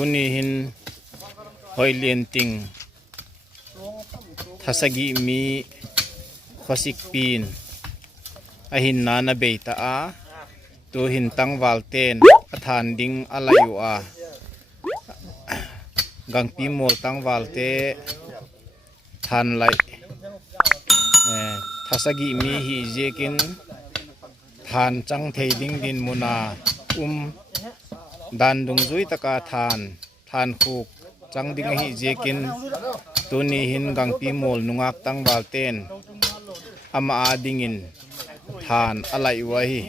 ตุนี้หินหอยเลียนติงทัศกิมีขสิกปีนหินนานาเบตาตัวหินตังวาลเตนทานดิงอะไรอยู่กังปีโมลตังวาลเตทานไลทัศกิมีฮิเจกินทานจังเทดิงดินมุนาดันดุงจุยตะกาทานคูกจังดิงฮิเจกินตัวนี้หินกังปีโมลนุงักตังวาลเตนอามาดิงินทานอะไรวะฮี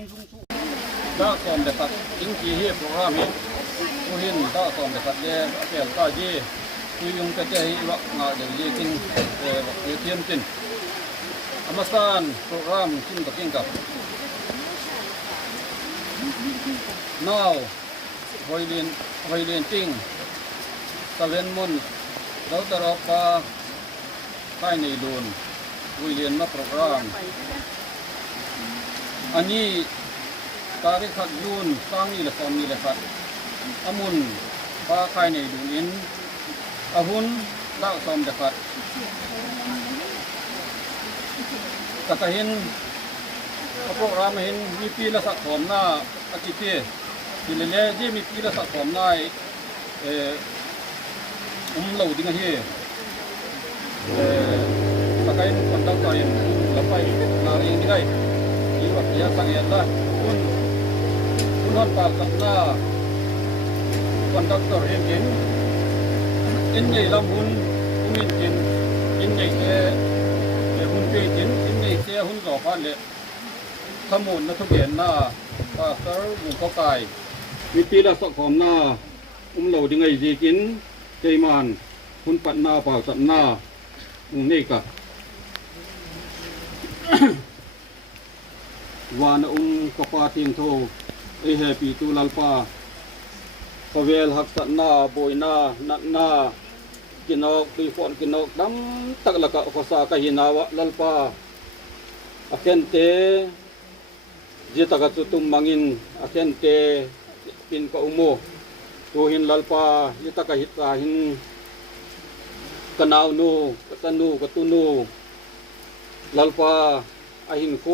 ดาส่วนเด็กจริงที่โปรแกรมนี้ผู้หินดาส่วนเด็กเย่เกี่ยวกับยี่ผู้ยุงกระเจี๊ยบงาเดี๋ยวยี่จริงเทียมจริงอามาสานโปรแกรมจริงกับจริงกับนาวไวเลียนจริงตะเวนมุนเราจะรอปาใต้ในดูนไวเลียนมาโปรแกรมอันนี้การขัดยูนสร้างนี่แหละฟอมนี่แหละครับอามุนปลาไข่ในดูอินอาหุนดาวซอมเด็กครับกระหินพวกเราเห็นมีปีละสักผมหน้าอาทิตย์ที่เล่ที่มีปีละสักผมหน้าเหล่าดิ้งที่ตะไคร้คนตั้งใจแล้วไปนาเองที่ได้ยี่วัดยาสังเกตละคุณนอนปากกับหน้าคนตั้งใจเองกินอินใหญ่ลำหุ่นหุ่นกินอินใหญ่หุ่นเปย์กินอินใหญ่เสียหุ่นก่อพันเลยขมุนนัทุเรียนหน้าปลาสารบุกเข้าไปมีปีละสักผมหน้าเหล่าดิ้งจีกินใจมันหุ่นปัดหน้าปากตัดหน้านี่กับวานกปาทิงโทเฮปีตูลัลปาพเวลหักสันนาบอยนานัดนากินอกตีฟอนกินอกดำตักละกะภาษากะหินาวะลัลปาอาเคนเตจิตกะตุตุมมังินอาเคนเตปินกะอุโมตูหินลัลปาจิตกะหิตาหินกะนาวนูกะตันูกะตุนูลัลปาอาหินโค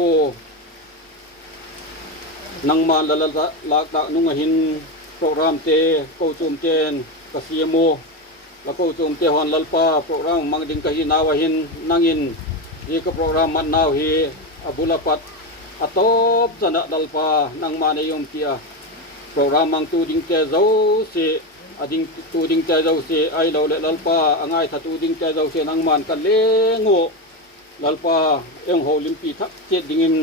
นังมาละละตะนุงหินโปรแกรมเตโกจุมเจนกษีโมละโกจุมเตฮอนลัลปาโปรแกรมมังดิงกะหินาวหินนังอินยีกโปรแกรมมันนาวฮีอบุลปัตอตบสนะดัลปานังมาในยมเตียโปรแกรมมังตูดิงเตเจ้าเสอดิงตูดิงเตเจ้าเสไอเราเลลัลปาอังไงถ้าตูดิงเตเจ้าเสนังมันกันเลงโง่ลัลปาเอ็งโฮลิมปีทักเจ็ดดิงิน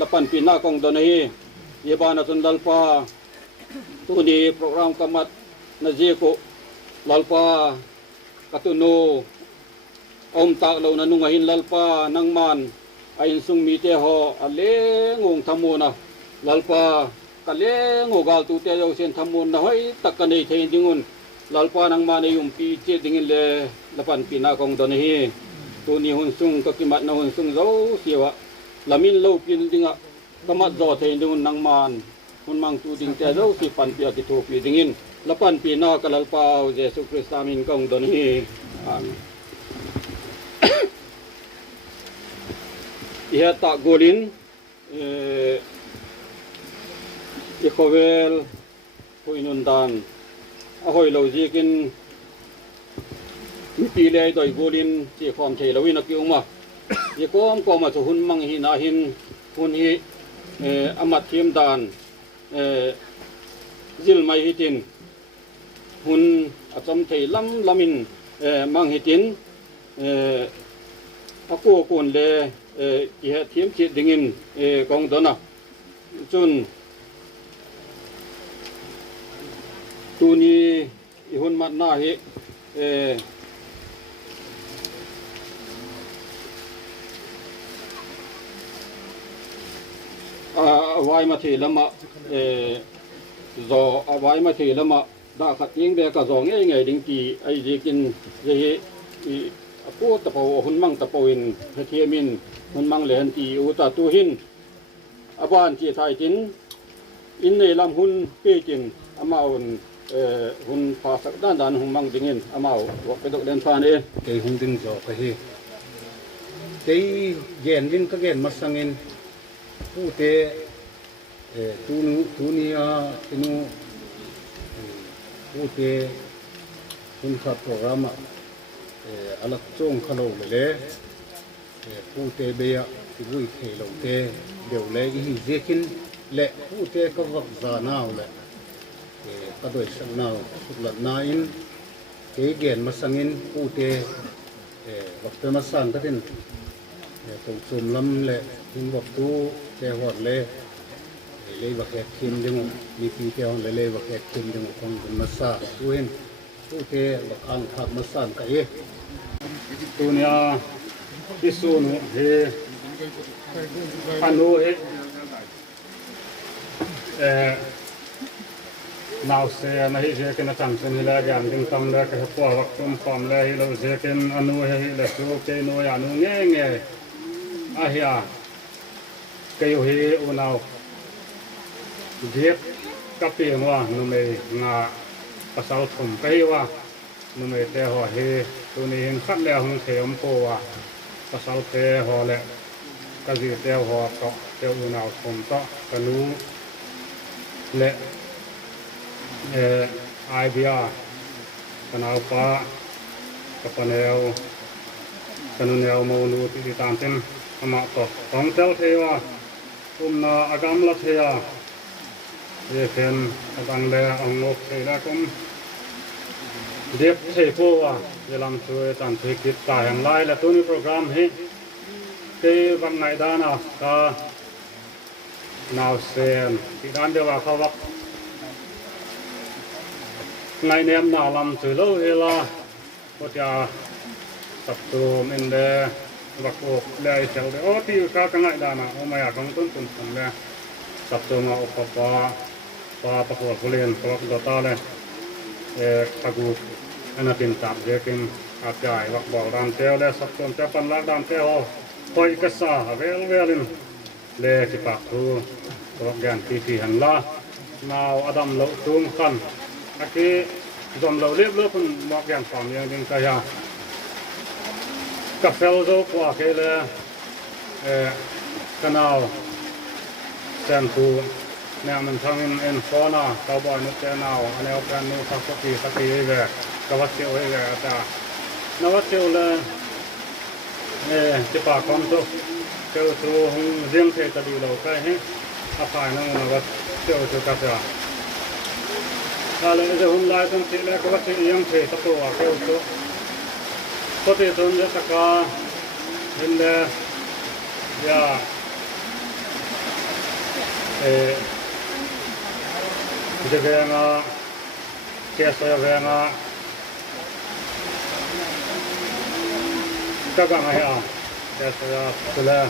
ละปันปีหน้ากองดอนฮีเยบานาตุนลัลปาตุนีโปรแกรมกามัดนาเจโกลัลปากาตุโนอมตากเรานันุงหินลัลปานังมันไอซุงมีเตหออเลงงทำมูนะลัลปากะเลงงกาลตูเตเจ้าเซนทำมูนะให้ตักกันในเทนดิงุนลัลปานังมันในยุมปีเจดิงินเลละปันปีหน้ากองดอนฮีตุนีหุนซุงกะกิมัดนาหุนซุงเจ้าเสียวะละมินโลปินดิงะกมัดจอเทนดิงนังมันคุณมังตูดิงเตเราสิปันเปียกิทูปีดิงินละปันปีนากะลัลปาเยซูคริสต์อามินกองดอนฮีอามินอิฮตะโกลินอิโคเวลปุยนุนดันอหอยโลจิกินมีปีเลยโดยโกลินที่ความเทลวินักยุงมายี่ก้มก็มาสุหุนมังหินาหินหุนฮีอามัดเทียมดานจิลไม่หิตินหุนอาจำเทลำลามินมังหิตินอากูกุนเลอีเหเทียมจิตดิ่งินกองดนะจุนตูนี้อีหุนมัดนาฮิวายมาทีละมาจอวายมาทีละมาดาขัดยิงเบกะจองไงดิงกีไอเจกินเจปูตะเปาหุ่นมังตะเปาอินเทียมินหุ่นมังเลนตีอุตาตูหินอบานที่ไทยจินอินในลำหุ่นเปจินอามาอุน hun pa sak dan hun mang dingin amao wa pe dok den phan e cái hung ding zo cái hi cái gen din ka gen masangin pu te tu ni a inu pu te hun kha program alak chong khalo le pu te be ya ti bui the lo te deu le hi zekin le pu te ka vak za naw le ka doi sang naw suklat na in cái gen masangin pu te vak pe masang ka tin tong chum lam le hin vak tu te hot le le vak ek kim ding mi pi te on le vak ek kim ding kong masa tuin pu te vak ang thak masan ka e tunia isunu he anu he nào xe na hi je ken tang chen hi la gyam ding tam la ka po wak tum pom la hi lo je ken anu hi la su ke no ya nu nge nge a hia ke yo hi u nào je ka pi wa nu me nga pa sau thum pe wa nu me te ho hi tu ni hin khat le hung the om po wa pa sau te ho le ka ji te ho to te u nào thum to ka nu le IBR kanal pa kapaneo kanuneo mo nu ti tan tin ama to tong tel thewa na agam la thea ye ken adang le ongok thela kum dep the po wa yelam chu tan the kit ta han lai la tu ni program hi ke van ngai dana ka now sen ti dan de wa khawak ngày nem nào làm từ lâu hay là có cha tập tu mình để vật ốp để chèo để ô tiêu cả cái ngày đó mà ông mày không tuân tuân tuân để tập tu mà ốp pa bắt đầu liền có cái đó này các cụ anh tin tập để kinh áp giải vật bảo đàn treo để tập tu cho pan lạc đàn treo coi cái sa vel velin để chỉ bắt tu có gan tí hành la nào Adam lậu tung khăn cái dòng lầu liếp lớp phần mọc đèn phẳng như những cái hàng cà phê dâu qua cái là canal sen tu nè mình thằng in phó na tàu bò nước cái nào anh em quen nước sắc kỳ về cái vật triệu về ta nó vật triệu là chỉ bà con tu kêu tu riêng thế ta đi lâu cái hết phải nó vật triệu cho cả nhà kalau itu hulai tu sila kau cakap yang saya tahu apa itu. Kau tu dia cakap ini ya jaga nga kiasa jaga nga jaga nga ya kiasa sila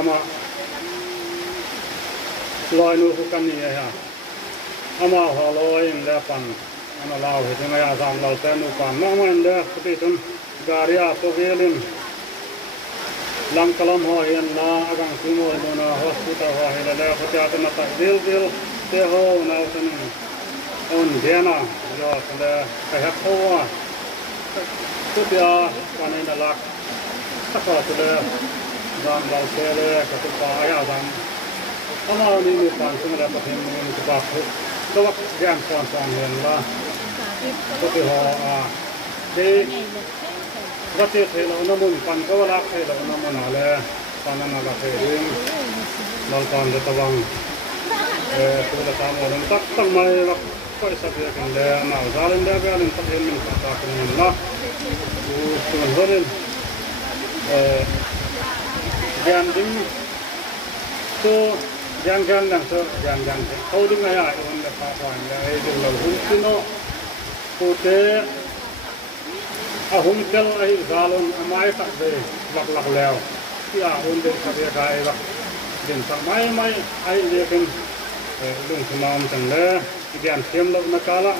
ama loy nu bukan ni ya. Ama haloi inda pan ana lao hitung ya sam lao tenu pan ma ma inda putih tun garia to gelin lam kalam ho hian na agang simo na hospital ho hian la khotia ta ta dil te ho na tan on diana yo ta ka ha ho wa putia panin la sakwa tu le ram lao te le ka tu pa ya sam ama ni pan sung la pa hin ni pa đó là gan còn hiện là có thể họ để rất là thế là nó muốn pan có là thế là nó muốn là pan nó là thế nhưng nó còn rất là vang tôi là tham gia nó tăng mai là có sự việc là nào ra lên đây về lên tập hiện mình ta cũng là tôi vẫn gan đứng to jangan kau dengar ya orang lepas kawan dia itu lalu hunkino putih hungkel air galon amai tak deh lak leo ya untuk saya kaya lak dan samai air dia kan lung semam tengah kemudian siam lak nakala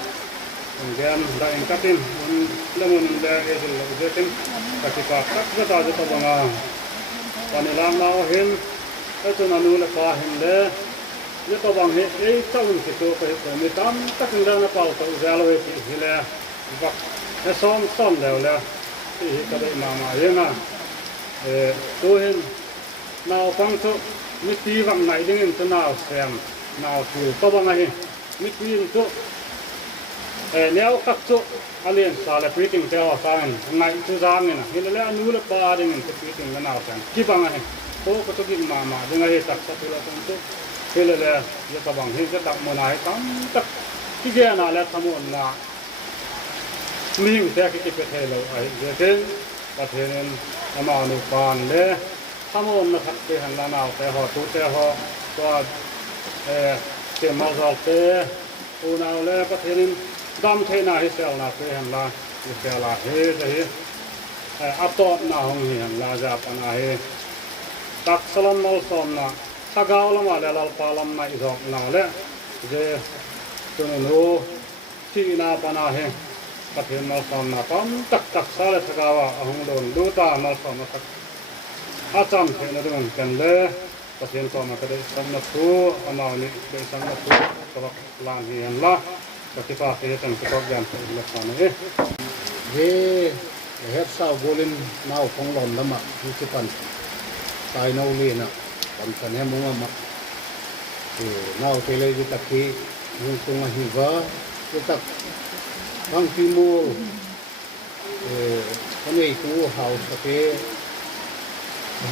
kemudian dah ingkatin namun dia itu lalu dia kan kasi pakak jatuh bangga panilang nauhin itu nanu lepas hinde ये तो बंग है ये चाउन के तो में tam तक ना पाओ तो जालो है हिले बक ये सोम ले ये कदे मामा ये ना तो है नाव पंग तो मिट्टी बंग नाइ दिन तो नाव सेम नाव तो बंग है मिट्टी तो nếu các chỗ alien sao là quyết định theo sao ngày thứ giang này hiện là nu là ba đến cái quyết định là nào chẳng chỉ bằng này có chỗ gì mà đến ngày tập sát là trong chỗ hiện là giờ các bạn hiện cái đặc môn này tắm tất cái gì nào là tham môn là mình theo cái thế là ấy giờ thế và thế nên mà nu còn đấy tham môn là thật cái hành là nào theo họ tu theo họ có tiền mau giàu thế u nào là có thể nên đam thế nào hết sẹo là cái hành là cái sẹo là hết đấy áp to nào không thì hành là giáp anh ấy các salam mal som na sagao lắm mà là palam này dọc nào đấy giờ cho nên nó chỉ na pana hết các hiện mal som na pam tak sale sagao ahong don duta mal som na tak acham thế nó đừng cần le các hiện som mà cái đấy sam na thu anao ni cái sam na thu các lan hi hành là cái pháp cái thằng cái gian là sao này về hết sao bolin nào phong lòn lắm mà như cái phần tài nâu liền à còn phần em muốn mà thì nào thì lấy cái tập khi nhưng không mà hiểu vợ cái tập băng phi mô cái này cũng hào cái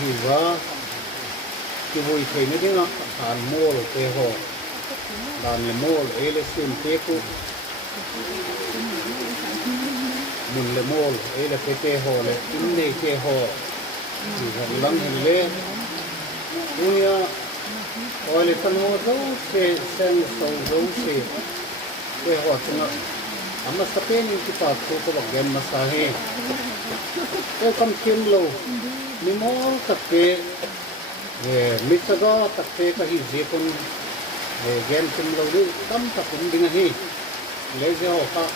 hiểu vợ cái vui thấy nó thế nào hàn mô rồi cái hồ đàn là mô ấy là xuyên thế cụ mình là mô ấy là cái tê hồ là in đây tê hồ thì thật lắm hình lên nhưng ôi là thân hồ dấu xe sen sầu dấu xe tê hồ cho nó amma sapen cái pháp tu có bằng gen masahe cái con kim lâu mình mô tập về mình sẽ có tập về cái gì con gen chim lâu đi tâm tập cũng đi ngay lấy ra họ cả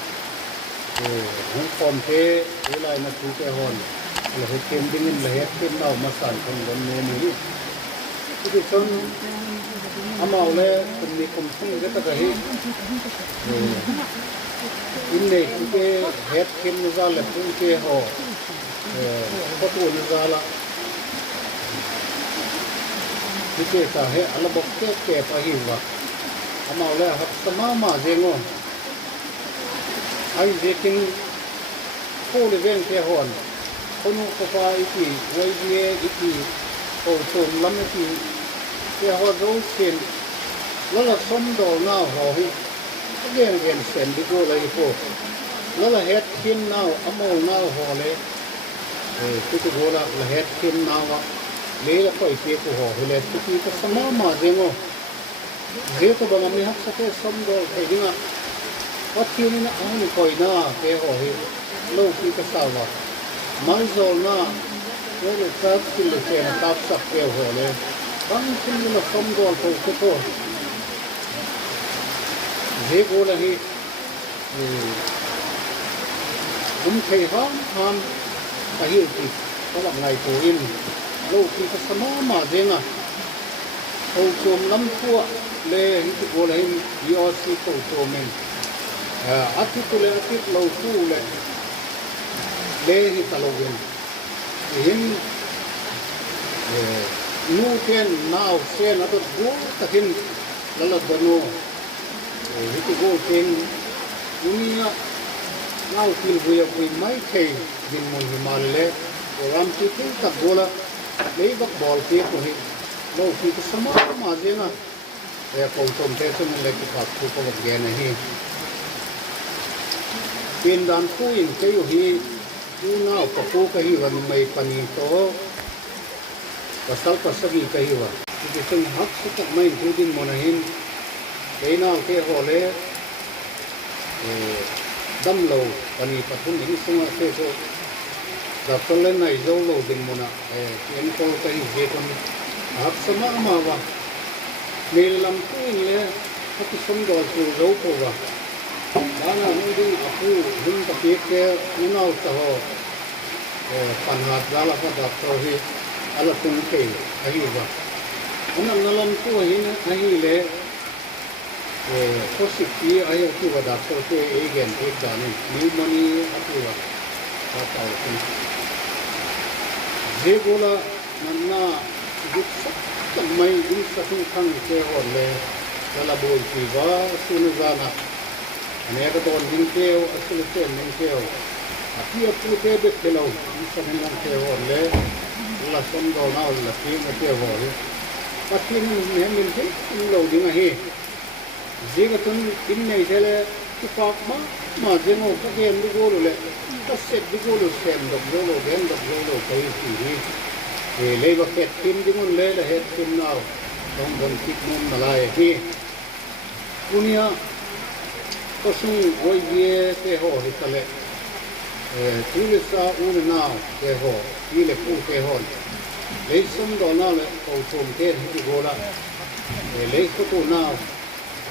không còn thế cái này nó cứ cái hòn là hết kiếm đi là hết kiếm nào mà sản phẩm đến nơi này cái chân amal le cũng đi cùng chung cái tất cái in này cái hết kiếm ra là cũng cái họ có tuổi ra là cái cả hệ là bọc cái phải hiểu à amal le học sama mà zengo ai zekin ko le ven ke hon kono ko pa iki wai ye iki o som lam iki ke ho do sen la som do na ho hi gen sen di go lai ko la het kin now amo now ho le cái go la het kin now wa le la ko ke ko ho le ki ko sama ma zengo je to ba mi hak sa ke som do ai dinga what you na ang koi na ke ho hi lo ki ka sa wa mai zol na ko le sa ki le ke na tap sak ke ho le bang kin na som do ko ko to je go la hi thei ham ka hi ki ko ba ngai ko in lo ki ka sama ma zenga o chom lam thua le hi ki go la hi yo si ko to men atitule atit lâu tu le le hi talogen him nu ken now se na to go takin lala dano hi ti go ken dunia now til buya bui mai thei din mon himal le ram ti tin ta gola le bak bol ke ko hi lo ki ka sama ma je na e ko tom te sun le ki pa ko ko ge na hi in dan khu in cái hi tu nào có cô cái hi và mày pani to và sau có sagi cái hi và cái chân hấp sức các mày thu din mona hin cái nào cái hồ lệ đâm lầu pani pathum hin sung cái số gặp con lên này dâu lầu din mona cái cô cái hi về con hấp sama mà và mình làm cái này cái sông đồi từ dâu cô và đó là những cái aku hung tapi ke unau taho panhat dala ka dakto hi ala tung ke ahi ba anam nalam tu hi le positive ai tu wa da so te again take da ni new money atu wa ta ta je gola manna dik sak mai din sakun khang ke ole kala boy ki wa sunu zana ane ka ton din ke asul te ning ke apia pu te be pelo sakun lang ke ole la som do na la ti na ke ole patin ne min ke lo ding a he Zigatun in Nigeria to talk ma Zemo again the goal, the set the goal of Sam, the Zolo, then the Zolo, the labor cat him, the one led ahead him now, don't them keep them alive here. Punia Kosu, Oye, the ho, he collect. Tulisa, un now, the ho, he le put the hole. Lay some donal, or some dead, he go up. Lay to now.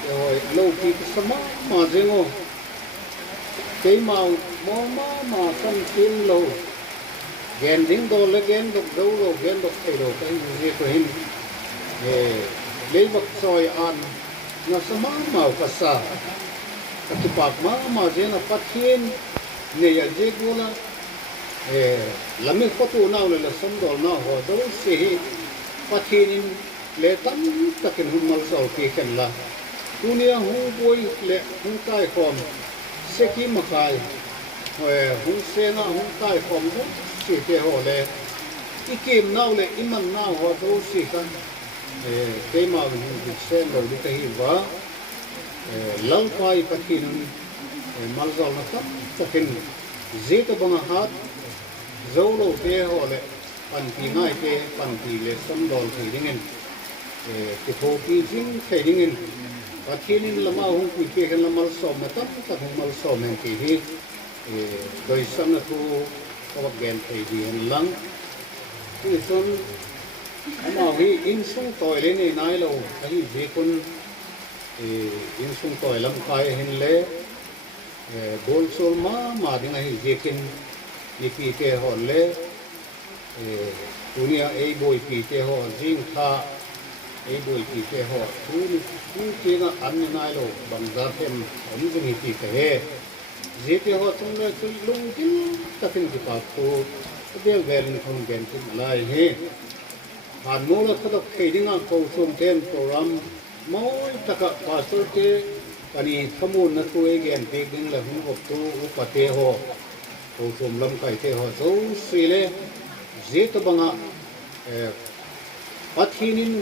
Rồi lâu thì sama mà riêng ô cái màu mà xanh tím lâu ghen dính đồ lấy ghen độc dấu rồi ghen độc thầy đồ cái gì của hình lấy vật soi ăn nó sama màu cả sa cái bạc mà riêng là phát hiện này ở dưới cô là làm mình có tu nào là sống đồ nào họ đâu sẽ phát hiện lấy tắm tất cả những mal sầu kia khen là Dunia hung boy le hung tai khom seki makai hung sena hung tai khom do si te ho le ikim nau le iman nau ho do si kan te ma hung sen lo di kai wa lal pai patin malzal na ta takin zeta banga hat zolo te ho le pan pi nai te pan pi le sam dol thi dingen te pho pi jing thai dingen Akhilin lama hung kui ke kan lamal som na tam tak hung mal som en ki hi doi sam na tu kawak gen thei di en lang ni son ama hi in sung toy le ni nai lo hi ve kun in sung toy lam kai hin le bol sol ma ding hi ve kin ni pi te ho le dunia ei boy pi te ho jing tha ei boy pi te ho tu ke na an nai lo bang za them om jing hi te he je te ho chung le chu lung kin ta tin ki pa ko del vel ni khong gen tin lai he han mo la ta khei ding a ko sum ten program moi taka pastor ke pani thamun na tu e gen te ding la hun op tu upa te ho ko sum lam kai te ho zo si le je ta banga pathinin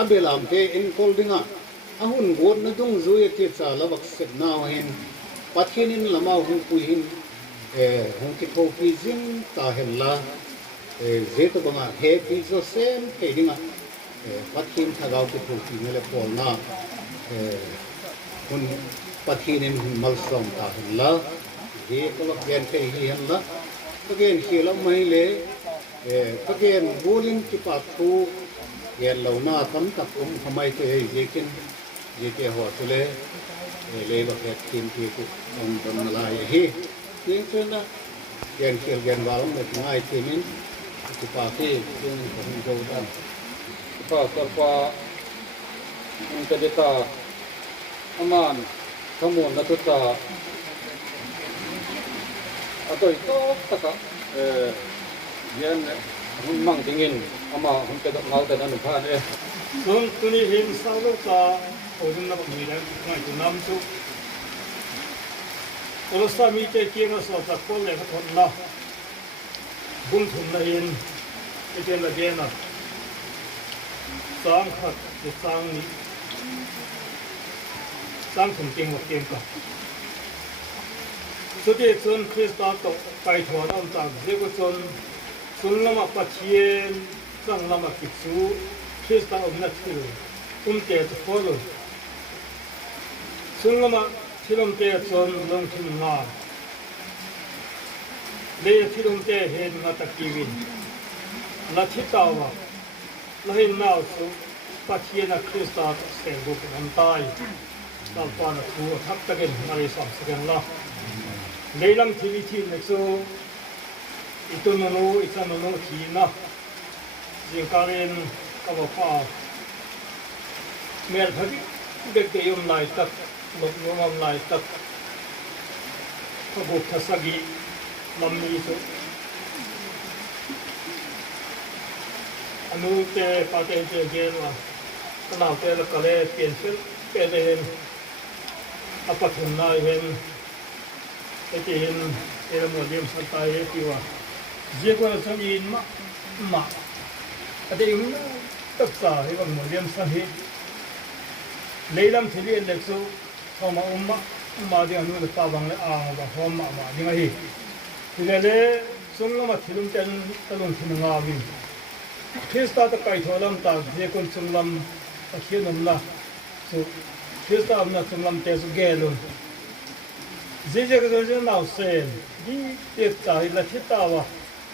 abelam te in koldinga ahun god na dung zuye te cha lawak set na hin pathinin lama hu puin hung ki ko pi jing ta hen la je to banga he pi zo sem ke dinga pathin thagau ki ko pi mele pol na hun pathinin mal som ta hen la je to lak gen ke hi hen la again khila mai le again bowling ki pa thu yen lo na tam tak khamai te je kin je ke ho tule le ba ke tim ti ku on don la hi tin chuna yen khil gen wal me ngai ti min ki pa ti tin ko hin go dan pa sarpa unta deta aman thamun na tuta atoi to taka yen hun mang dingin ama hun ke da ngau ta nan phan Nung tuni hin saulo ka odun na mi la ngai tu nam chu olosta mi te ki ma so ta ko le thon na bung thum na hin ete la ge na sang khat de sang ni sang thum king wa kem ka so de chon krista to kai thwa nam ta je ko chon sun lama pachien sang lama kitsu Krista of Natil, te to follow. Sungama Tilum te son long to na. Lay Tilum te head Natakivin. Latitawa, Lahin now so Patiena Krista Stenbook and Tai. Dalpana to attack again, Marisam second law. Laylam Tiviti Nexo Itono, Itano Tina. Zinkarin. Our far, Mel Hagi, เด็กเยี่ยมลายตักหลบงอมลายตักพระบุตรสกิลำนี้สุอนุเตปาเตเจเกลว่าขณะเตละกะเลเปลี่ยนเปลี่ยนเห็นอปัทุนนายเห็นไอ้ที่เห็นเอรโมเดียมสันตายที่ว่าเจ้าคนสังยินมาแต่ที่มันตักษาให้ว่าโมเดียมสังหิเลยลำที่เรียนเล็กสู้พอมามาเดียวนู้นตาบังเลยว่าพอมาดีไงที่เลยส่งมาที่ลุงเจนตะลุงที่มึงอาวินคริสต์ตะไคร้ทอลำตาเจ้าคนส่งลำตะเคียนนั่นละสุคริสต์อันนั้นส่งลำเตสุเกลุนเจ้าก็จะน่าเสียดีเด็กใจละทิตาวะ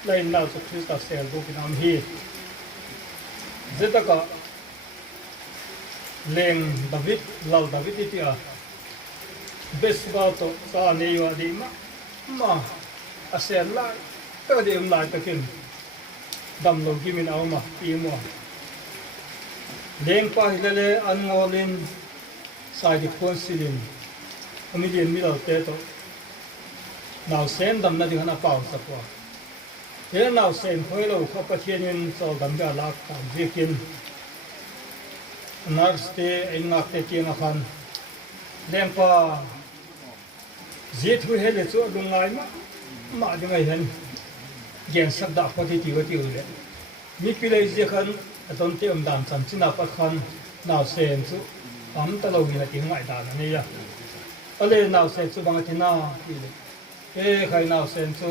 เลยน่าสุคริสต์เสียบุกินามฮีเจ้าก็เลงดาวิดลาดาวิดที่อ่ะเบสบาโตซาเนียวดีมาอาเซียนไลตัวเดียมไลตะกินดำลงกิมินเอามาปีมัวเลงป้าฮิเลอันงอลินสายดิพอนซิลินอมิเดียนมิลเตโตนาวเซนดำนาดิฮานาปาวสักว่าเฮ้นาวเซนคอยเราขับประเทศนินโซดำยาลักตามเรียกินนักสเตย์อินนักเตจีนักขันเลี้ยงป้าเจ็ดหัวเฮลส์ลุงไงมาจังไงเห็นเกี่ยงสักดาพอที่ที่ว่าที่เลยมีพิเลเซียขันตอนที่ดำสันชินาปัดขันนาวเซนสุตะลวินาที่ง่ายดานนี่ยะอะไรนาวเซนสุบางทีน่าที่เลยใครนาวเซนสุ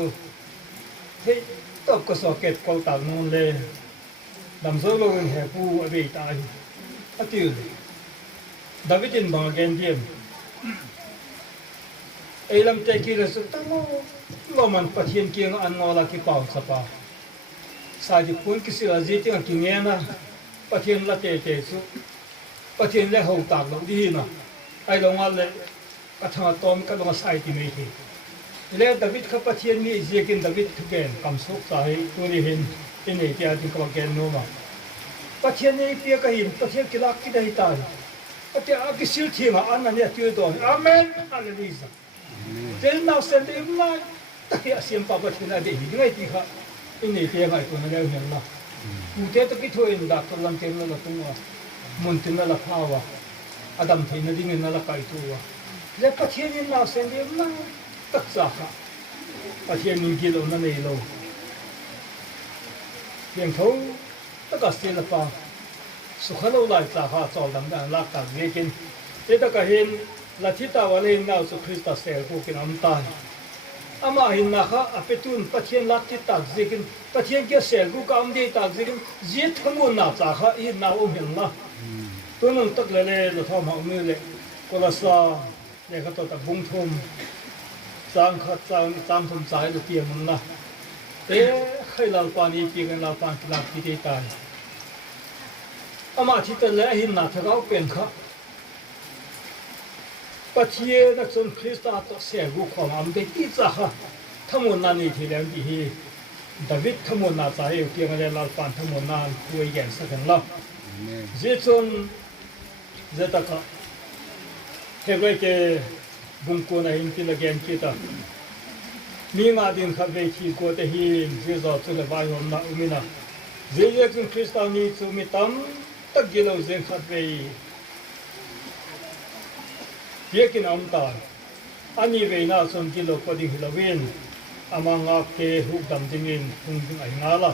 เฮ้ยตบก็สอบเก็ตกอลตังนู่นเลยดำโซโลเฮปูอเบตายอติลดาวิดินบางเกนเดียมไอ้ลำเตกิเลสตั้งโลมันปะเทียนเกียงอันงอลาคิปาวสปาสายพุ่นกิสิลาจิติงกิเงนะปะเทียนละเตเตสุปะเทียนเลหงตากลงดีนะไอ้ลงมาเลยกระทำตอมก็ลงมาใส่ที่ไม่ทีเลดาวิดขับปะเทียนมีเจกินดาวิดทุกเกนคำสุกสายตัวนี้เห็นที่นี่ที่อาทิตย์ก็เกนโนมาปะเทียนนี้เปียกหินปะเทียนกิลักกิได้ตายปะเทียนอากิสิลทีมาอันนั้นเนี่ยที่ตัวนี้อาเมนฮาเลลูยาเจ้าหน้าเซนเดมมาตะเกียเสียงปะปะเทียนอะไรดีไงที่เขาที่นี่ที่ไงตัวนั้นเห็นนะผู้เจ้าตะกี้ถอยดักตะลังเจนนั่นละตัวมุนตินนั่นละข้าวอดัมที่นั่นดิ่งนั่นละไก่ตัวแล้วปะเทียนนี่หน้าเซนเดมมาตักษาปะเทียนนี่กิโลนั่นเองโลเพียงเท่าตะกัสเตลปาสุขโลไลจ้าข้าจอดดังดังลักตักเลี้ยงเจ้าตะกี้เห็นลัทธิตาวะเลนเอาสุคริสต์เสกผู้กินอัมตายอามาหินนักอาเปตุนปะเทียนลัทธิตักเจกินปะเทียนเกี่ยเสกผู้กำดีตักเจกินเจ็ดขมุนนับจ้าข้าหินนาอมหินนะตัวนึงตักเลเลทอมหามือเลกุลสาเลขตัวตักบุ้งทุ่มจางขัดจางทุ่มสายลูกเตียงมันนะเอ๊ะใครลาวปานีปีกันลาวปานกิลักที่ตายอามาที่ตะเลหินนักเขาเป็นข้าปะเทียนักสนคริสต์ตัวเสียกุความอันเป็นที่จ้าทั้งหมดนั้นนี่ที่เลี้ยงที่ดาวิดทั้งหมดน่าจะเกี่ยวกับลาปานทั้งหมดนั้นคุยกันสักครั้งละเจ้าชนเจ้าตาเทวเกบุญคุณอินทิลเกนคิดมีมาดินขับไปที่โคตรหินเจ้าสุเลบายอนนาอุมินาเจ้าคุณคริสต์นี่สุมิตัมตักกิโลเจ้าขับไปเพียกินอัมตาอันนี้เวน่าสนกิโลพอดีฮิลาวินอามังอาเกหุกดำจิงินคุงจิงไองาละ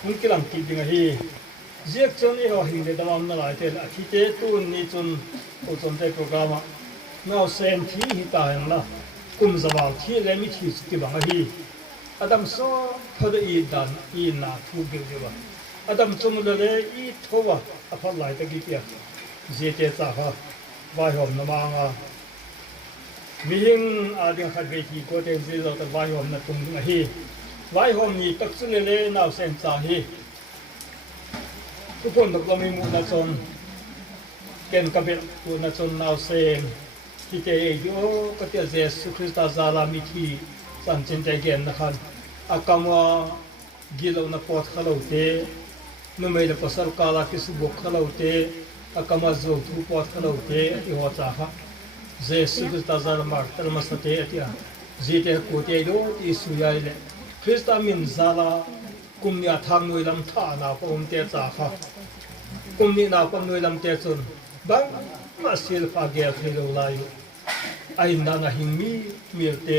คุงกิลังกิจิงฮีเจ็กจนเอวหิงเดดามนาลายเตลอาทิเตตุนนี่จนโอจนเตโปรแกรมน่าเซนที่ฮิตายังละกุมสวาที่เลมิที่สติบังฮีอดัมโซพอดีดันอีนาทูกิลยวะอดัมจมุลเลอีทวะอภัลไลตะกิเปียเจเจจ้าค่ะวายหอมน้ำมันมีหิงอาดิงขัดเวทีก็เต็มที่เราแต่วายหอมนั่นตรงนี้ฮีวายหอมนี่ตักสุเลเลน่าเซนซ่าฮีทุกคนต้องมีมุนัชนเก่งกับตัวนัชนน่าเซนที่เจโยก็เตะเจสุคริสต์ซาลามิทีสันเจนใจเก่งนะครับอากามว่ากิโลนับปอดขลุ่ยเตนุ่มเอลปัสสาวะลาคิสุบกขลุ่ยเต akamazo tu pot khalo te ati ho cha kha Jesus Christa zarmar talmasate atia zite ko te do ti suyai le Christa min zala kumnya thang noi lam tha na pom te cha kha kumni na pom noi lam te chun bang masil pha ge thilo lai ai na na hingmi mirte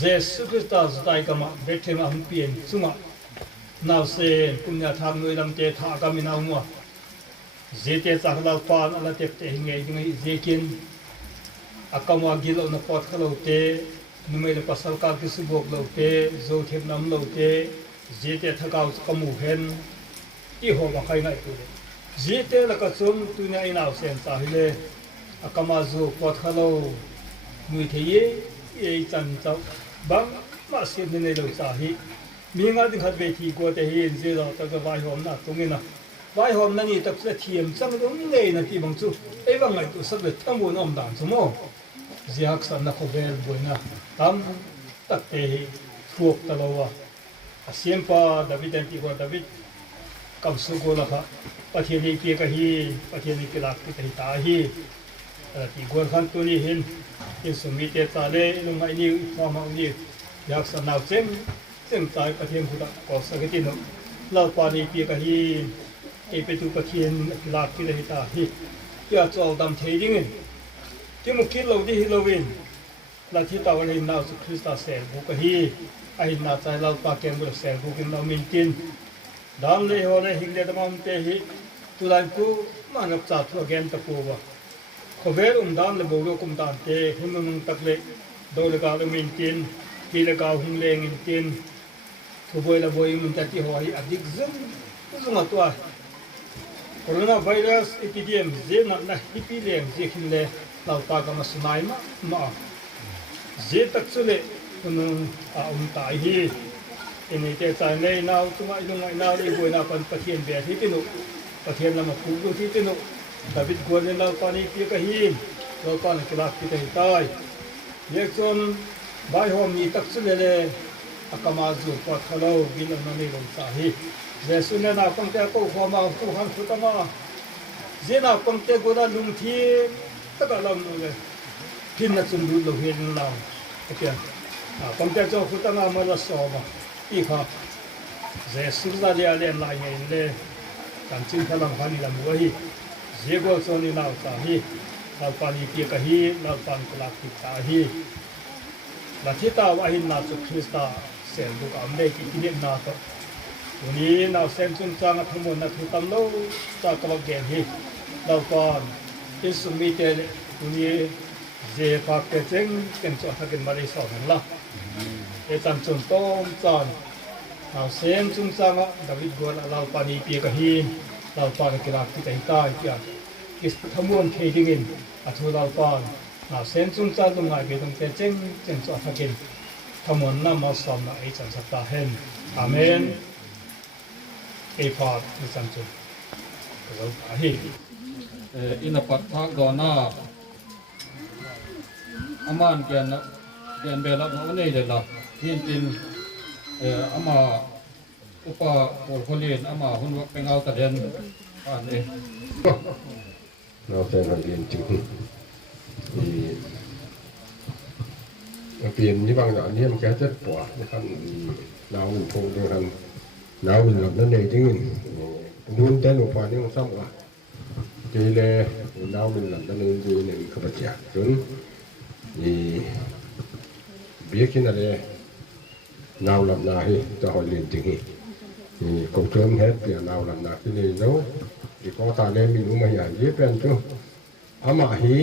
Jesus Christa zai kama bethem am pien chunga nào se kumnya thang noi lam te tha ka mina ngwa zete chakla pan ala te te nge nge zekin akama gilo na pot khalo te numai le pasal ka kisubok lo te zo thep nam lo te zete thakau kamu hen i ho ma khai ngai tu zete la ka chum tu na ina sen sa hile akama zo pot khalo mui the ye e chan chau bang ma se ne lo sa hi mi nga ding khat be thi ko te hi je lo ta ga vai hom na tungina vai hom na ni tak se thiam chang dong nei na ti bang chu e bang ngai tu sak le thamu nom dan chu mo ziak san na khovel boina tam tak te thuok ta lawa asiem pa david an ti ko david kam su go la pha pathiani ki ka hi pathiani ki lak ti ta hi ti gor khan tu ni hin in sumi te ta le lu mai ni fa ma ni yak san na chem chem tai pathian khu da ko sa ke ti no la pa ni ki ka hi e pe tu pathian lak ti le ta hi ya chol dam thei dingที่มุคิดเราที่ฮิโลวินเราที่ตาวเลยนาวสุคริสต์เสนบุกฮีไอ้นาใจเราปากเกมบุกเสนบุกินเรามินกินดามเลยหัวเลยหิงเดตมามเตหิตุลันกูมานับจัดตัวเกมตะปูวะขบเวรดามเลยบุรุกุมตานเตหุ่นมึงตักเล็กโดนกาลมินกินกีละกาหุ่นเลงินกินทุบวยละบวยมันตัดที่หัวฮีอดิกซึมซึมตัวโคโรนาไวรัสเอพิเดียมเจนักนะฮิปีเลงเจขินเลเราตากมาสนายมาเจตักสุเลคุณตายฮีเอ็นเตใจในนาวจุมาอีลงไอนาลีบวยนาปันปะเทียนเบียที่ตินุปะเทียนละมาคูดูที่ตินุดาวิดกวนเราตอนนี้ที่กะฮีเราตอนนี้กลากที่กะฮีตายเยกจนใบหอมมีตักสุเลเลอากามาจูปัดขลาวบินออกมาในลงสาฮีเจสุนนาปังเตะกูความมากูหันสุตมาเจนาปังเตะกูได้ลุงที่ตะกะลำเลยพินนักสุนดูเราเห็นเราโอเคปังเตะเจ้าคุณตั้งมาละสอบอีกครับเจสุดาเลียเลียนลายเงินเลยการจิ้มพลังพันธุ์ลำวัยเจก็ส่วนนี้เราสาฮีเราปานีเกียกะฮีเราปันกลากิตาฮีลัทธิตาวาหินนาสุคริสตาเสนบุกอันเดกิอินนาตวันนี้เราเซนจุนจางทั้งหมดนักทุตัมโลจากกลางเกณฑ์ฮีเราก่อนอิสุมิเตลวันนี้เจพักเจงเป็นจอดกันมาได้สองนั่นละเอจันจุนต้มจานเราเซนจุนจางดาวิดกวนเราปานีเปียกฮีเราปานกีฬาที่ใจใต้ที่กิสทั้งมวลเทดิ้งินอัฐุเราปานเราเซนจุนจางตรงไหนเบตรงเตเจงจอดกันทั้งมวลน้ำมาสอมเราเอจันสัตตาเห็นอาเมนเอฟาร์ดิสันจุเราอาฮีอินปัตทางก่อนหน้าอามันเกียนเบลล์น้องนี่เลยล่ะที่จริงอามาอุปโภคเรียนอามาหุ่นเป็นเอาแต่เดินอ่านเองเราเป็นเรียนจริงเปลี่ยนที่บางอย่างนี้มันแค่จะปวดนะครับเราคงจะทำเราเป็นแบบนั้นเองจริงนู่นแต่หนูพอนี่มันซ้ำว่าจีเลยเราเป็นแบบนั้นเองจีเนี่ยขบเจียจนเบี้ยกินอะไรเราหลับนาให้จะหอยเรียนจริงกบเชิญเฮ็ดเปลี่ยนเราหลับนาที่นี่แล้วอีกข้อตาเล่มีรู้มาอย่างเยอะเป็นจุอามาหี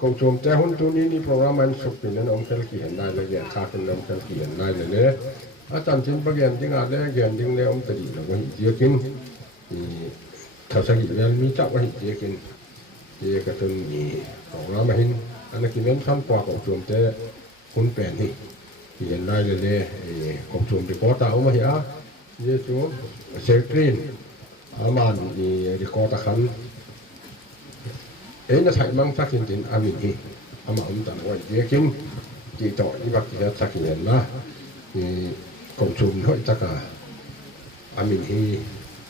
กบชมแต่หุ่นตัวนี้นี่เพราะว่ามันสุกเป็นนั้นองค์เทลกีเห็นได้เลยแกคาเป็นองค์เทลกีเห็นได้เลยเนี่ยอาจารย์จินประเกียนจริงอะไรแกนจริงแล้วองค์ตรีเราก็หิเจียกินถ้าสักกี่เดือนมีจับว่าหิเจียกินเจียกระตุ้นของเรามาเห็นอันนั้นกินน้ำซ้ำกว่าของชมแต่หุ่นแปลนนี่เห็นได้เลยของชมไปขอตาเอามาเหี้ยเยจูเซกรีนอามันดีขอตาขันน่าใช่มั่งสักจริงๆอามินีอามาตันว่าเยอะกินจีต่อที่บักจะสักเห็นนะของชมด้วยจักอามินี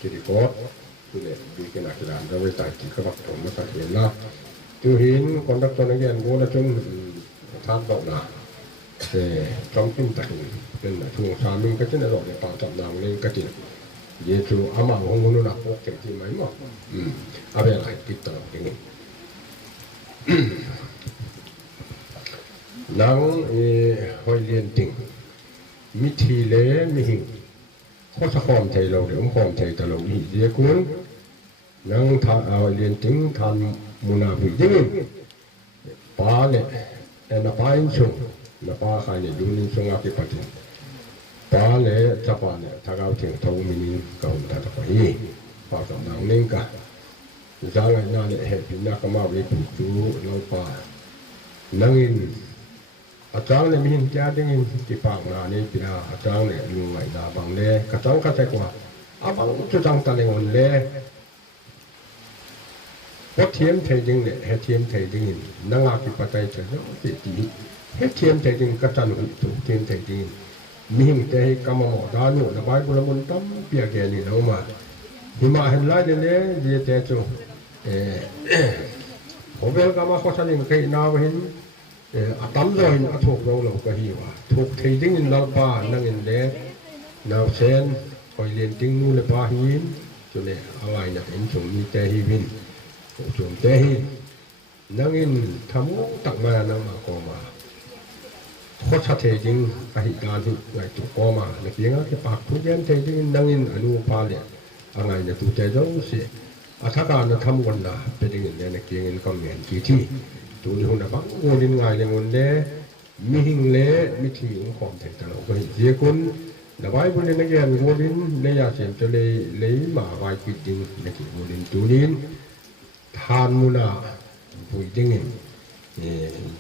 กิริโก เนี่ยดีขนาดนั้นเราไปใส่ที่เขาบอกผมมาใส่เห็นละตัวหินคนรักตัวนักเรียนโง่ละจนทานดอกหนาแต่จอมปิ้นตักเป็นทุ่งสามีก็จะในดอกเนี่ยป่าจับนางเล่นก็จริงเยซูอามาของคนนู้นนะพวกเก่งที่ไหมมั้งอะไรอะไรติดต่ออย่างนี้นางหอยเรียนติงมิทีเล่มิหิงข้อสักความใจเราเดี๋ยวความใจตลอดอีเดียกุนนางท่าเอาเรียนติงทานมุนาบุดิ้งป้าเนี่ยนับป้าอินชงนับป้าใครเนี่ยดูนิชงอากิปัจจิป้าเนี่ยจับป้าเนี่ยถ้าเราถึงท้องมินิก็อุ่นตาตะไคร้ป้ากับนางเล่นกันจากนั้นเนี่ยเห็นพินักมาวิปุจูเราป้านั่งอินอาจารย์เนี่ยมีหินแก่ดิ้งที่ปากนานี่พี่นาอาจารย์เนี่ยลุงไหนดาบังเล่กระจังกระแทกว่าอาบังจุจังตะเลงอนเล่วัดเทียมเทจิงเนี่ยเฮเทียมเทจิงนังอากิปัจจัยเจ้าสิจีเฮเทียมเทจิงกระจันหุถูกเทียมเทจิงมีหินเตะกำมะหมอดานุระบายบุรมุนตั้มเปียแกนี่น้องมาหิมะเห็นไล่เนี่ยเดียเตจูผมเป็นกำมะข้อสันนิษฐานนาเห็นอาตั้มเลยนะถูกเราก็หิวถูกเทจิงเราป้านั่งอินเดนาวเซนคอยเรียนติ้งนู่นเลยป้าหินจนเนี่ยอะไรเนี่ยเห็นสมมีเตหิวินจนเตหินั่งอินทำตักมานั่งมาก็มาโคตรเทจิงอหิการที่ไงตุกก็มาในเพียงแค่ปากทุกยันเทจิงนั่งอินอนุปาเลยอะไรเนี่ยตุเตจงเสียอาทักการทำวันละเป็นอย่างนี้ในเพียงก็เหมือนกี่ที่ตัวนี้คนละบังโง่ดินง่ายเลยคนเล่มีหิงเล่มีที่ของความเทตลกไปเสียคนระบายบนในเรื่องโง่ดินในยาเสพจะเลยมาไว้กิดดินในที่โง่ดินตัวนี้ทานมุนาปุยดิง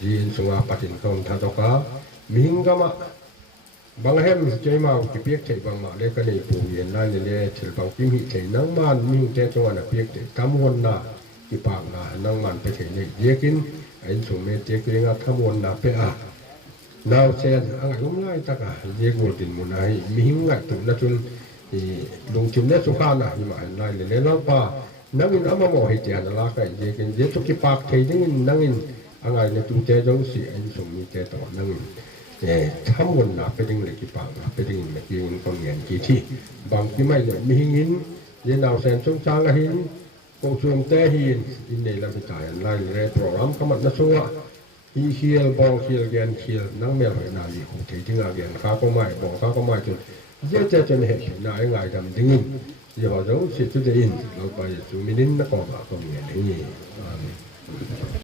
จีนสงาปฏิกรรมท่าตกามีหิงก็มาบางแห่งใจมาที่เปียกใจบางมาเล็กก็ในปูเย็นนั่นเนี่ยเฉลบางพิมพ์ใจนั่งมันมีหิงใจจังหวะเปียกใจกำวนนาที่ปากนานั่งมันไปถึงเนี่ยเยกินไอ้สมัยเจ๊ก็ยังทำวนนาไปนาวเซนอะไรก็ไม่ได้ตะกะเยกวนดินมุนายมีหิงไงตุนนั่นจนลงจุดเนี่ยสุขานะที่มาในเลยแล้วป้านั่งอินอามาโมให้เจ้านั่นละก็เยกินเยสุกิปากเทจิงนั่งอินอะไรเนี่ยตุนเจ้าจงสีไอ้สมัยเจ้าต่อนั่งทำวนนาไปถึงเลยกี่ปากนาไปถึงเลยกี่คนเงียนกี่ที่บางที่ไม่เนี่ยมีหิงอินเยนาวเซนสงสารหินกองช่วยเตหินอินเดียลพิจารณาในโปรแกรมขมันนัสวะฮีเคียลบองเคียลแกนเคียลนั่งเมียหอยนาลีของที่งานแกนข้าก็ไม่บอกข้าก็ไม่จนเยอะจะจนเห็นนายง่ายดำดิ้งยี่ห้อเจ้าสิทธิ์จะอินเราไปจูมินินนักกอล์ฟก็มีอย่างนี้